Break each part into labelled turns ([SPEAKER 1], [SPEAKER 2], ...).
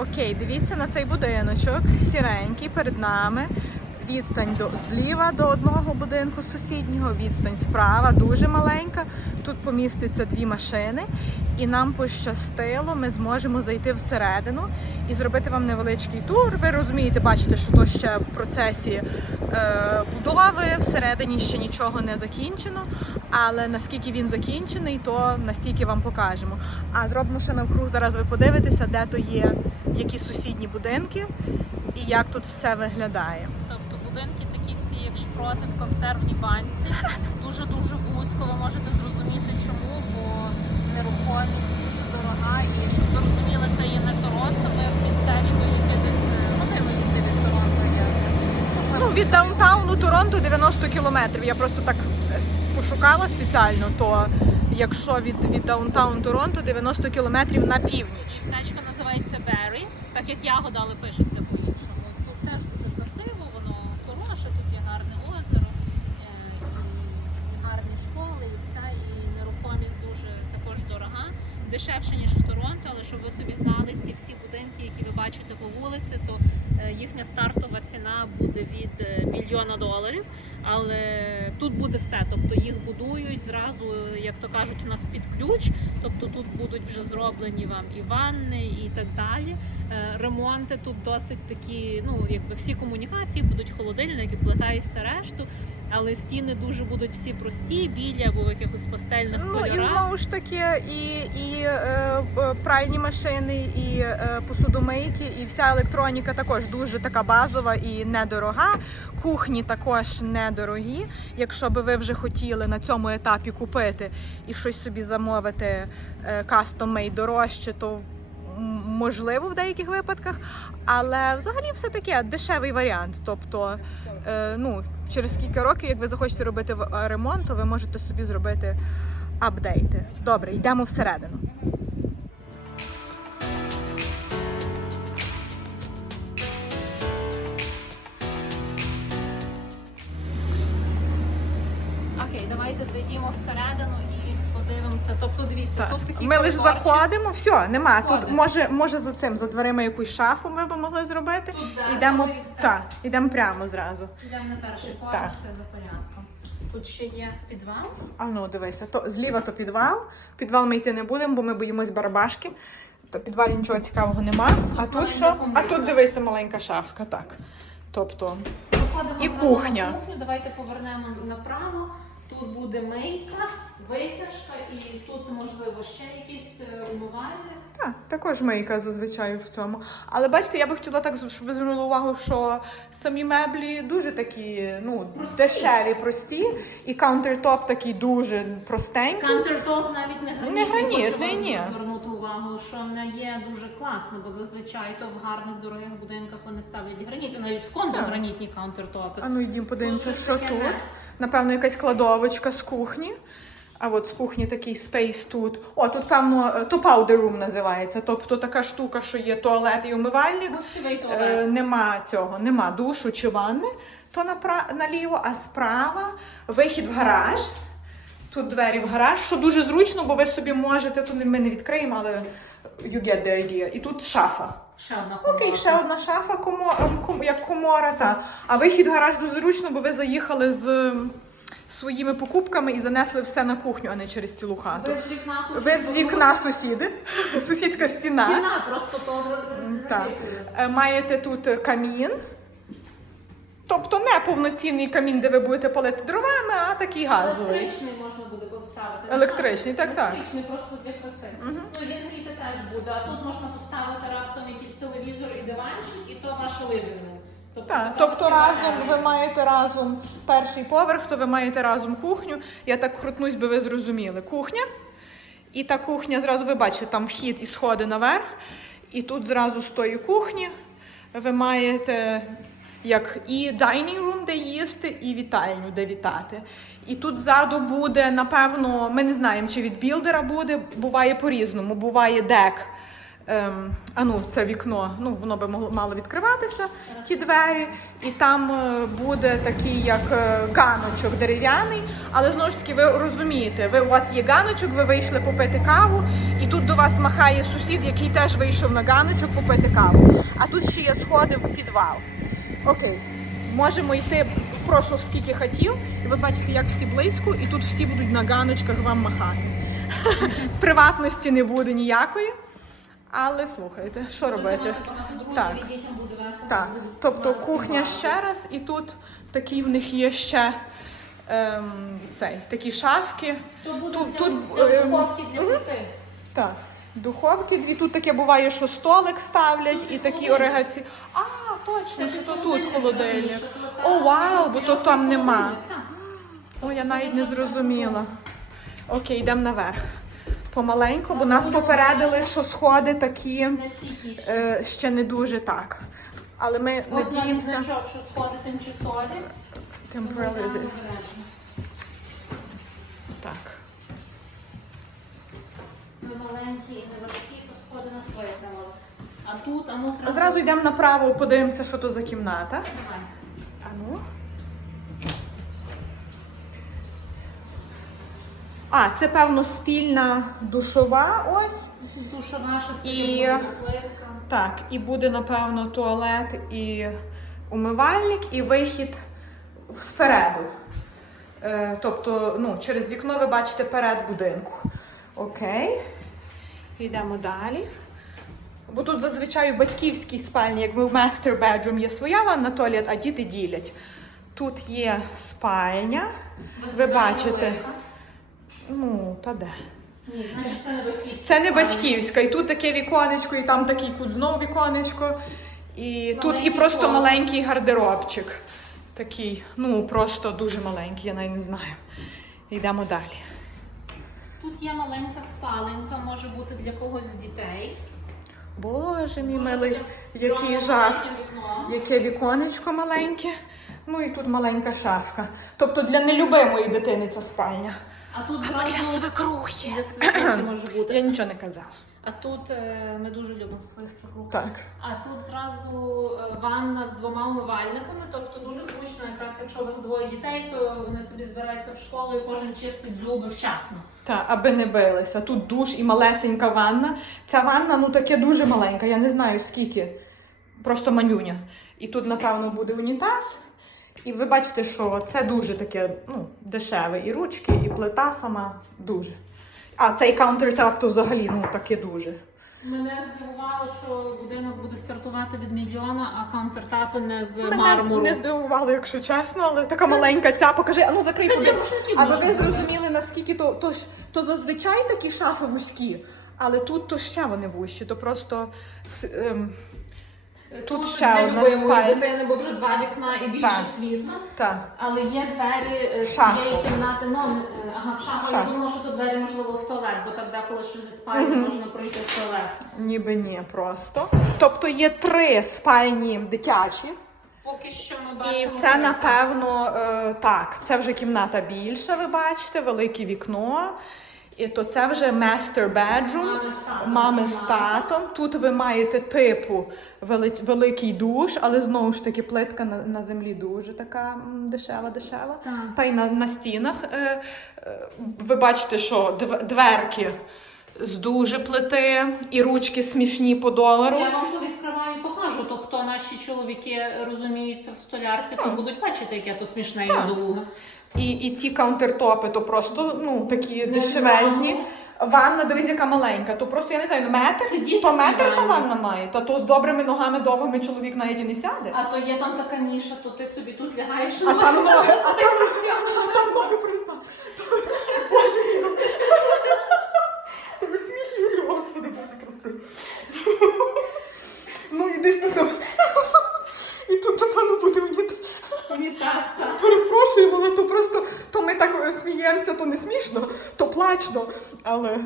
[SPEAKER 1] Окей, дивіться на цей будиночок, сіренький перед нами. Відстань до зліва до одного будинку сусіднього, відстань справа дуже маленька. Тут поміститься дві машини, і нам пощастило, ми зможемо зайти всередину і зробити вам невеличкий тур. Ви розумієте, бачите, що то ще в процесі е, будови, всередині ще нічого не закінчено. Але наскільки він закінчений, то настільки вам покажемо. А зробимо ще навкруг. Зараз ви подивитеся, де то є які сусідні будинки і як тут все виглядає.
[SPEAKER 2] Тобто будинки такі всі, як шпроти в консервній банці. Дуже-дуже вузько. Ви можете зрозуміти чому, бо нерухомість дуже дорога. І щоб ви розуміли, це є не Торонто, ми в містечку, яке десь е, годину їздити від Торонто. є.
[SPEAKER 1] Ну, від даунтауну Торонто 90 кілометрів. Я просто так пошукала спеціально, то якщо від, від даунтаун Торонто 90 кілометрів на північ.
[SPEAKER 2] Містечко називається Беррі, так як ягода, але пишеться по-іншому. Тут теж дуже красиво, воно хороше, тут є гарне озеро, е, і гарні школи, і все, і нерухомість дуже також дорога. Дешевше, ніж в Торонто, але щоб ви собі знали, ці всі бачите по вулиці, то е, їхня стартова ціна буде від е, мільйона доларів. Але тут буде все. Тобто їх будують зразу, як то кажуть, у нас під ключ. Тобто тут будуть вже зроблені вам і ванни, і так далі. Е, Ремонти тут досить такі, ну якби всі комунікації будуть холодильники, плита і все решту. Але стіни дуже будуть всі прості, білі або в якихось пастельних
[SPEAKER 1] Ну і знову ж таки, і, і е, пральні машини, і е, посудомийки, і вся електроніка також дуже така базова і недорога. Кухні також недорогі. Якщо би ви вже хотіли на цьому етапі купити і щось собі замовити custom-made дорожче, то можливо в деяких випадках. Але взагалі все таке дешевий варіант. Тобто, е, ну, через кілька років, як ви захочете робити ремонт, то ви можете собі зробити апдейти. Добре, йдемо всередину.
[SPEAKER 2] Зайдімо всередину і подивимося. Тобто, дивіться, тут такі
[SPEAKER 1] Ми лише заходимо, все, нема.
[SPEAKER 2] Сходи.
[SPEAKER 1] Тут може, може за цим, за дверима якусь шафу ми б могли зробити.
[SPEAKER 2] Тут
[SPEAKER 1] Йдемо,
[SPEAKER 2] і
[SPEAKER 1] так, йдемо прямо зразу.
[SPEAKER 2] Йдемо на перший
[SPEAKER 1] Так.
[SPEAKER 2] поверх, все за порядком. Тут ще є підвал.
[SPEAKER 1] А ну дивися, то зліва то підвал. Підвал ми йти не будемо, бо ми боїмось барабашки. То підвалі нічого цікавого нема. А тут
[SPEAKER 2] маленька
[SPEAKER 1] що? А тут дивися маленька шафка, так. Тобто,
[SPEAKER 2] Виходимо
[SPEAKER 1] І кухня.
[SPEAKER 2] кухню. Давайте повернемо направо. Тут буде мийка, витяжка і тут можливо ще якийсь е, умивальник.
[SPEAKER 1] Так, також мийка зазвичай в цьому. Але бачите, я би хотіла так, щоб ви звернули увагу, що самі меблі дуже такі, ну,
[SPEAKER 2] Прості.
[SPEAKER 1] дешеві, прості, і каунтертоп такий дуже простенький.
[SPEAKER 2] Кантертоп навіть не гранітний,
[SPEAKER 1] Не гранітний, ні.
[SPEAKER 2] Увагу, що не є дуже класно, бо зазвичай то в гарних дорогих будинках вони ставлять граніти, навіть в кондо
[SPEAKER 1] Так.
[SPEAKER 2] гранітні каунтертопи.
[SPEAKER 1] А ну йдімо подивимося, що тут. Напевно, якась кладовочка з кухні. А от з кухні такий спейс тут. О, тут там е, то powder room називається. Тобто така штука, що є туалет і умивальник.
[SPEAKER 2] Гостєвий
[SPEAKER 1] Е,
[SPEAKER 2] туалет.
[SPEAKER 1] нема цього, нема душу чи ванни, то напра- наліво, а справа вихід в гараж. Тут двері в гараж, що дуже зручно, бо ви собі можете, тут ми не відкриємо, але you get the idea. І тут шафа.
[SPEAKER 2] Ще одна
[SPEAKER 1] Окей, ще одна шафа, комо, ем, ком- як комора. Та. А вихід в гараж дуже зручно, бо ви заїхали з ем, своїми покупками і занесли все на кухню, а не через цілу хату.
[SPEAKER 2] Вид з вікна хочу
[SPEAKER 1] Вид з вікна сусіди, сусідська стіна.
[SPEAKER 2] Стіна просто то
[SPEAKER 1] Так. Е, Маєте тут камін. Тобто не повноцінний камін, де ви будете палити дровами, а такий газовий.
[SPEAKER 2] Електричний можна буде поставити.
[SPEAKER 1] Електричний, так, так.
[SPEAKER 2] Електричний просто для краси. Ну він гріти теж буде. А тут можна поставити раптом якийсь телевізор і диванчик, і то ваше living Тобто,
[SPEAKER 1] Так, тобто разом ви маєте разом перший поверх, то ви маєте разом кухню. Я так крутнусь, би ви зрозуміли. Кухня. І та кухня, зразу ви бачите, там вхід і сходи наверх. І тут зразу з тої кухні ви маєте як і dining room, де їсти, і вітальню, де вітати. І тут ззаду буде, напевно, ми не знаємо, чи від білдера буде, буває по-різному. Буває дек. Ем, а ну, це вікно, ну воно би могло мало відкриватися, ті двері, і там е, буде такий як е, ганочок дерев'яний. Але знову ж таки, ви розумієте, ви у вас є ганочок, ви вийшли попити каву, і тут до вас махає сусід, який теж вийшов на ганочок купити каву. А тут ще є сходи в підвал. Окей, можемо йти, прошу, скільки хотів. І ви бачите, як всі близько, і тут всі будуть на ганочках вам махати. Приватності не буде ніякої. Але слухайте, що робити? Так.
[SPEAKER 2] Так.
[SPEAKER 1] Тобто кухня ще раз, і тут такі в них є ще ем, цей, такі шафки. Тут- тут, ем,
[SPEAKER 2] духовки, для плити.
[SPEAKER 1] Так, духовки дві. Тут таке буває, що столик ставлять і такі оригації. А, точно, що то тут
[SPEAKER 2] холодильник
[SPEAKER 1] О, вау, бо то там нема. О, я навіть не зрозуміла. Окей, йдемо наверх. Помаленьку, бо нас попередили, що сходи такі е, ще не дуже так. Але ми надіємося.
[SPEAKER 2] що сходи тимчасові.
[SPEAKER 1] Temporarily. Так.
[SPEAKER 2] Ми маленькі і не важкі, то сходи нас витримали. А тут, а ну зразу.
[SPEAKER 1] Зразу йдемо направо, подивимося, що то за кімната.
[SPEAKER 2] Давай.
[SPEAKER 1] А ну. А, це певно спільна душова ось.
[SPEAKER 2] Душова, що
[SPEAKER 1] І-
[SPEAKER 2] буде плитка.
[SPEAKER 1] Так, і буде, напевно, туалет і умивальник, і вихід спереду. Е, тобто, ну, через вікно ви бачите перед будинку. Окей. Йдемо далі. Бо тут зазвичай в батьківській спальні, якби в master bedroom є своя ванна туалет, а діти ділять. Тут є спальня. Ви бачите. Ну, та де?
[SPEAKER 2] Ні, значить це не батьківська.
[SPEAKER 1] Це не батьківська, і тут таке віконечко, і там такий кут знову віконечко. І тут і просто маленький гардеробчик. Такий, ну просто дуже маленький, я навіть не знаю. Йдемо далі.
[SPEAKER 2] Тут є маленька спаленька, може бути для когось з дітей.
[SPEAKER 1] Боже мій милий, який жах. Яке віконечко маленьке. Ну і тут маленька шафка. Тобто для нелюбимої дитини ця спальня.
[SPEAKER 2] А тут
[SPEAKER 1] Або для свекрухи.
[SPEAKER 2] для свекрухи може бути.
[SPEAKER 1] Я нічого не казала.
[SPEAKER 2] А тут е, ми дуже любимо своїх свекрух.
[SPEAKER 1] Так.
[SPEAKER 2] А тут зразу е, ванна з двома умивальниками, тобто дуже зручно, якраз якщо у вас двоє дітей, то вони собі збираються в школу і кожен чистить зуби вчасно.
[SPEAKER 1] Так, аби не билися. Тут душ і малесенька ванна. Ця ванна, ну таке дуже маленька, я не знаю скільки. Просто манюня. І тут, напевно, буде унітаз. І ви бачите, що це дуже таке ну, дешеве. І ручки, і плита сама дуже. А цей каунтертап то взагалі ну таке дуже.
[SPEAKER 2] Мене здивувало, що будинок буде стартувати від мільйона, а каунтертапи не з
[SPEAKER 1] Мене
[SPEAKER 2] мармуру.
[SPEAKER 1] не здивувало, якщо чесно, але така маленька ця, покажи, а ну закрий
[SPEAKER 2] Це
[SPEAKER 1] туди.
[SPEAKER 2] рушників
[SPEAKER 1] Аби
[SPEAKER 2] можна
[SPEAKER 1] ви зрозуміли, наскільки то, то, ж, то зазвичай такі шафи вузькі, але тут то ще вони вущі, то просто с- ем, Тут ще
[SPEAKER 2] для
[SPEAKER 1] одна спальня.
[SPEAKER 2] дитини, бо вже два вікна і більше
[SPEAKER 1] Так.
[SPEAKER 2] світла.
[SPEAKER 1] та.
[SPEAKER 2] Але є двері е, з
[SPEAKER 1] Шафу.
[SPEAKER 2] цієї кімнати. Ну, е, ага, в шафу. Я
[SPEAKER 1] Шафу.
[SPEAKER 2] думала, що тут двері можливо в туалет, бо так деколи що зі спальні можна пройти в туалет.
[SPEAKER 1] Ніби ні, просто. Тобто є три спальні дитячі,
[SPEAKER 2] Поки що ми
[SPEAKER 1] і
[SPEAKER 2] бачимо.
[SPEAKER 1] це, напевно, е, так, це вже кімната більша, ви бачите, велике вікно. І то це вже master bedroom
[SPEAKER 2] Мами з татом.
[SPEAKER 1] Тут ви маєте типу вели- великий душ, але знову ж таки плитка на, на землі дуже така дешева, дешева.
[SPEAKER 2] Так.
[SPEAKER 1] Та й на, на стінах е, е, ви бачите, що дверки з дуже плити і ручки смішні по долару.
[SPEAKER 2] Я вам відкриваю і покажу, то хто наші чоловіки розуміються в столярці, то будуть бачити, яке то смішне і
[SPEAKER 1] Так.
[SPEAKER 2] недолуге.
[SPEAKER 1] І, і ті каунтертопи, то просто ну такі
[SPEAKER 2] Ну,
[SPEAKER 1] дешевезні. Ванна, дивись, яка маленька, то просто я не знаю, ну, метр,
[SPEAKER 2] Сидіти
[SPEAKER 1] то
[SPEAKER 2] в
[SPEAKER 1] метр та
[SPEAKER 2] ванні.
[SPEAKER 1] ванна має, та то з добрими ногами довгими чоловік навіть і не сяде.
[SPEAKER 2] А то є там така ніша, то ти собі тут лягаєш.
[SPEAKER 1] А там ноги, а там, а там ноги просто. Боже мій. Та ви сміх, господи, Боже прости. Ну і десь тут.
[SPEAKER 2] Так
[SPEAKER 1] е, сміємося, то не смішно, то плачно. Але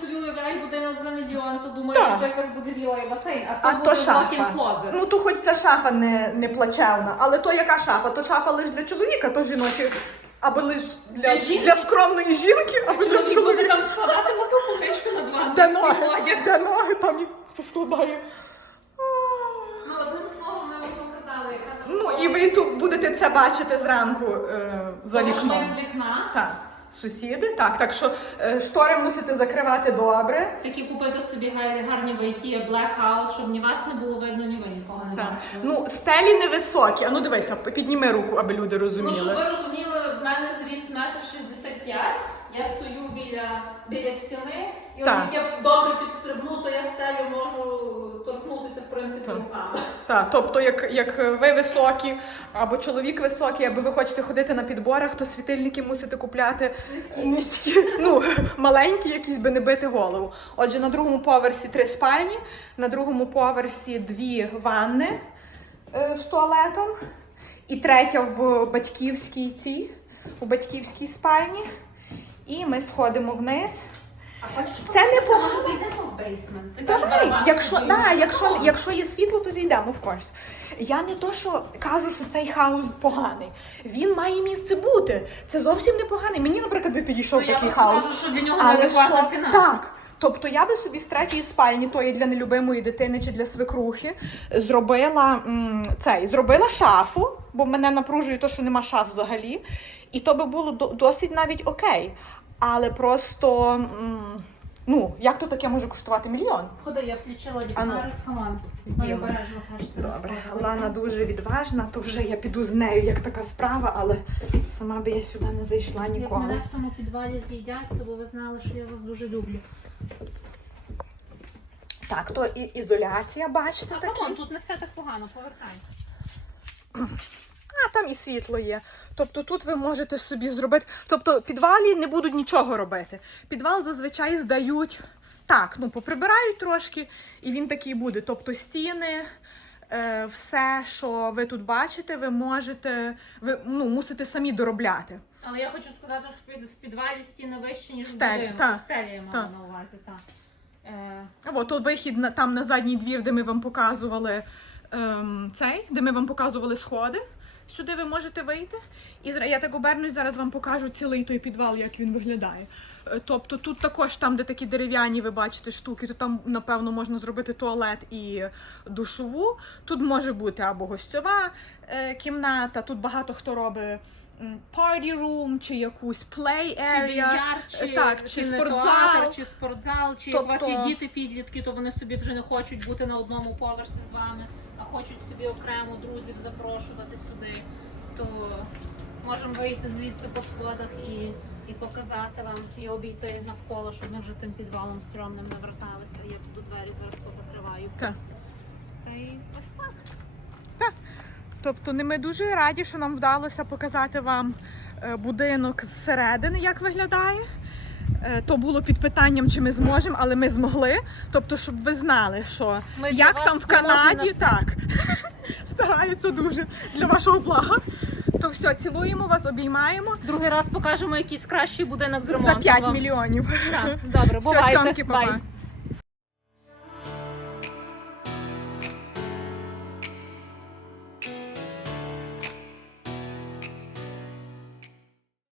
[SPEAKER 2] собі уявляють будинок за мільйон, то
[SPEAKER 1] Так.
[SPEAKER 2] що то якась буде і басейн, а то
[SPEAKER 1] а
[SPEAKER 2] буде
[SPEAKER 1] шафа. Ну то хоч ця шафа не, не плачевна, але то яка шафа? То шафа лише для чоловіка, то жіночі. Або лише для,
[SPEAKER 2] Для жінки?
[SPEAKER 1] для скромної жінки, або для
[SPEAKER 2] Чоловік буде
[SPEAKER 1] чоловіка.
[SPEAKER 2] там складати на ту поличку над вами.
[SPEAKER 1] Де ноги, де ноги там їх поскладає.
[SPEAKER 2] Ну
[SPEAKER 1] і ви тут будете це бачити зранку е, за
[SPEAKER 2] Тому що ми з вікна.
[SPEAKER 1] Так. Сусіди, так, так що е, штори мусите закривати добре.
[SPEAKER 2] Такі купити собі га- гарні в IKEA blackout, щоб ні вас не було видно, ні ви нікого не
[SPEAKER 1] Так.
[SPEAKER 2] бачили.
[SPEAKER 1] Ну, стелі невисокі. А ну дивися, підніми руку, аби люди
[SPEAKER 2] Ну, щоб
[SPEAKER 1] розуміли.
[SPEAKER 2] ви розуміли, в мене зріст метр шістдесят п'ять. Я стою біля, біля стіни, і
[SPEAKER 1] Так.
[SPEAKER 2] як я добре підстрибну, то я стелю можу торкнутися в принципі
[SPEAKER 1] Так.
[SPEAKER 2] руками.
[SPEAKER 1] Так, тобто, як, як ви високі, або чоловік високий, або ви хочете ходити на підборах, то світильники мусите купляти низькі, ну, маленькі, якісь би не бити голову. Отже, на другому поверсі три спальні, на другому поверсі дві ванни е, з туалетом, і третя в батьківській цій, у батьківській спальні. І ми сходимо вниз. Це не погано.
[SPEAKER 2] Зайдемо в бейсмент? Ти кажеш,
[SPEAKER 1] Давай, якщо, да, якщо, якщо є світло, то зійдемо, of course. Я не то, що кажу, що цей хаус поганий. Він має місце бути. Це зовсім не поганий. Мені, наприклад, би підійшов
[SPEAKER 2] Ну, я
[SPEAKER 1] такий
[SPEAKER 2] просто
[SPEAKER 1] хаус.
[SPEAKER 2] кажу, що для нього неадекватна ціна.
[SPEAKER 1] так. Тобто я би собі з третьої спальні, тої для нелюбимої дитини чи для свекрухи, зробила м, цей, зробила шафу, бо мене напружує те, що нема шаф взагалі. І то би було до- досить навіть окей. Але просто, ну, як то таке може коштувати мільйон?
[SPEAKER 2] Ходи, я включила
[SPEAKER 1] А
[SPEAKER 2] ліхтарик, команд.
[SPEAKER 1] Йдімо.
[SPEAKER 2] обережно кажеться.
[SPEAKER 1] Добре, Лана дуже відважна, то вже я піду з нею, як така справа, але сама би я сюди не зайшла
[SPEAKER 2] Як мене в цьому підвалі з'їдять, то ви знали, що я вас дуже люблю.
[SPEAKER 1] Так, то і ізоляція, бачите,
[SPEAKER 2] А
[SPEAKER 1] такі.
[SPEAKER 2] камон, тут не все так погано, повертай.
[SPEAKER 1] А там і світло є. Тобто тут ви можете собі зробити. Тобто, підвалі не будуть нічого робити. Підвал зазвичай здають так, ну поприбирають трошки, і він такий буде. Тобто стіни. е, Все, що ви тут бачите, ви можете, ви ну, мусите самі доробляти.
[SPEAKER 2] Але я хочу сказати, що в підвалі стіни вищі, ніж в
[SPEAKER 1] Стелі,
[SPEAKER 2] будинку.
[SPEAKER 1] так,
[SPEAKER 2] Стелі я мала на увазі, так. Е,
[SPEAKER 1] тут вихід на там на задній двір, де ми вам показували ем, цей, де ми вам показували сходи. Сюди ви можете вийти. І я так обернусь, зараз вам покажу цілий той підвал, як він виглядає. Е, Тобто тут також там, де такі дерев'яні, ви бачите штуки, то там, напевно, можна зробити туалет і душову. Тут може бути або гостьова е, кімната, тут багато хто робить party room чи якусь play
[SPEAKER 2] чи
[SPEAKER 1] area.
[SPEAKER 2] чи,
[SPEAKER 1] Е, так, чи
[SPEAKER 2] кінотеатр,
[SPEAKER 1] спортзал.
[SPEAKER 2] чи спортзал, чи як у вас є
[SPEAKER 1] Тобто-
[SPEAKER 2] діти підлітки, то вони собі вже не хочуть бути на одному поверсі з вами, а хочуть собі окремо друзів запрошувати сюди. То можемо вийти звідси по сходах і, і показати вам, і обійти навколо, щоб ми вже тим підвалом стрьомним не верталися. Я буду двері зараз позакриваю.
[SPEAKER 1] Так.
[SPEAKER 2] Та й ось так.
[SPEAKER 1] Тобто не ми дуже раді, що нам вдалося показати вам е, будинок зсередини, як виглядає. Е, То було під питанням, чи ми зможемо, але ми змогли. Тобто, щоб ви знали, що
[SPEAKER 2] Ми
[SPEAKER 1] як там в Канаді, так стараються дуже для вашого блага. То все, цілуємо вас, обіймаємо
[SPEAKER 2] Другий раз покажемо якийсь кращий будинок з
[SPEAKER 1] за
[SPEAKER 2] ремонтом.
[SPEAKER 1] 5
[SPEAKER 2] вам.
[SPEAKER 1] мільйонів.
[SPEAKER 2] Так, добре,
[SPEAKER 1] Все,
[SPEAKER 2] бувайте.
[SPEAKER 1] цьомки,
[SPEAKER 2] Бай.